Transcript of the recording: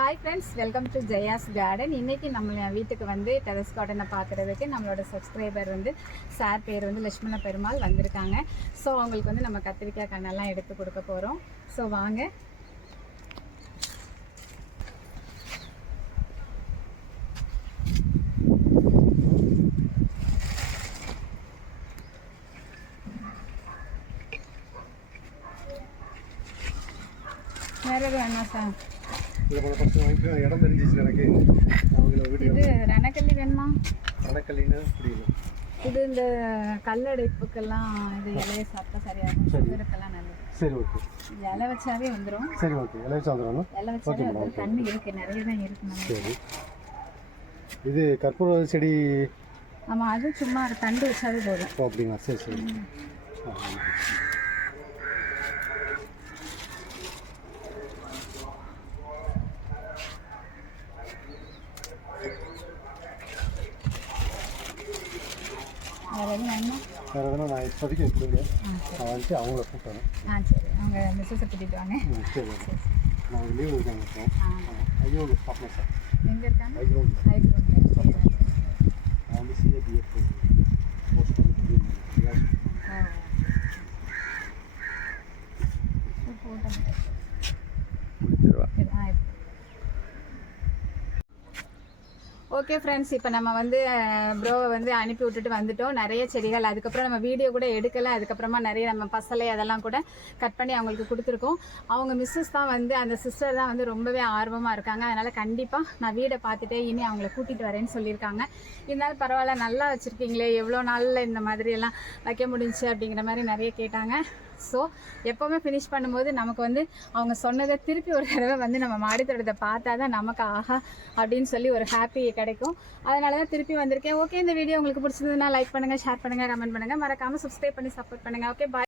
Hi friends, welcome to Jaya's garden. இன்றைக்கி நம்ம வீட்டுக்கு வந்து டெரஸ் கார்டனை பார்க்குறதுக்கு நம்மளோட சப்ஸ்கிரைபர் வந்து சார் பேர் வந்து லட்சுமண பெருமாள் வந்திருக்காங்க. ஸோ அவங்களுக்கு வந்து நம்ம கத்திரிக்காய் கண்ணெல்லாம் எடுத்து கொடுக்க போகிறோம். ஸோ வாங்க. வேறு எதுவும் வேணாம் சார்? இடம் தெரிஞ்சிச்சு எனக்கு. இது ரணக்கல்லி வேணுமா? ரணக்கல்லின்னு புரியல. இது இந்த கல்லடைப்புக்கெல்லாம் இது இலையை சாப்பிட்டா சரியாகும். சுகருக்கெல்லாம் நல்லது. சரி, ஓகே. இலை வச்சாவே வந்துடும். சரி, ஓகே. இலை வச்சா வந்துடும். இலை வச்சாவே வந்துடும். தண்ணி இருக்குது, நிறைய தான் இருக்குது. சரி, இது கற்பூர செடி. ஆமாம், அது சும்மா தண்டு வச்சாவே போதும். ஓ, அப்படிங்களா? சரி சரி. வேறு எதுவும் வேணுமா? வேறு எதுனா நான் இப்போதைக்கு கொடுங்க. நான் வந்துட்டு அவங்கள கூப்பிட்றேன். சரி, அவங்க மிஸ்ஸஸை கூட்டிகிட்டு வாங்க. சரி, நான் லீவ் இருக்காங்க இப்போ. ஐயோ பார்க்கலாம் சார். எங்கே இருக்காங்க? ஹைக்ரௌண்ட். நான் வந்து சிஏபிஎஃப் போஸ்ட் ஓகே ஃப்ரெண்ட்ஸ், இப்போ நம்ம வந்து ப்ரோவை வந்து அனுப்பி விட்டுட்டு வந்துட்டோம். நிறைய செடிகள், அதுக்கப்புறம் நம்ம வீடியோ கூட எடுக்கலை. அதுக்கப்புறமா நிறைய நம்ம பசலை அதெல்லாம் கூட கட் பண்ணி அவங்களுக்கு கொடுத்துருக்கோம். அவங்க மிஸ்ஸஸ் தான் வந்து, அந்த சிஸ்டர் தான் வந்து ரொம்பவே ஆர்வமாக இருக்காங்க. அதனால் கண்டிப்பாக நான் வீடை பார்த்துட்டே இனி அவங்கள கூட்டிகிட்டு வரேன்னு சொல்லியிருக்காங்க. இருந்தாலும் பரவாயில்ல, நல்லா வச்சுருக்கீங்களே, எவ்வளோ நாளில் இந்த மாதிரியெல்லாம் வைக்க முடிஞ்சு அப்படிங்கிற மாதிரி நிறைய கேட்டாங்க. ஸோ எப்போவுமே ஃபினிஷ் பண்ணும்போது நமக்கு வந்து அவங்க சொன்னதை திருப்பி ஒரு தடவை வந்து நம்ம மாடித்தோட்டத்தை பார்த்தா தான் நமக்கு ஆஹா அப்படின்னு சொல்லி ஒரு ஹாப்பி கிடைக்கும். அதனால தான் திருப்பி வந்திருக்கேன். ஓகே, இந்த வீடியோ உங்களுக்கு பிடிச்சிருந்ததுன்னா லைக் பண்ணுங்கள், ஷேர் பண்ணுங்கள், கமெண்ட் பண்ணுங்கள், மறக்காமல் சப்ஸ்கிரைப் பண்ணி சப்போர்ட் பண்ணுங்கள். ஓகே, பாய்.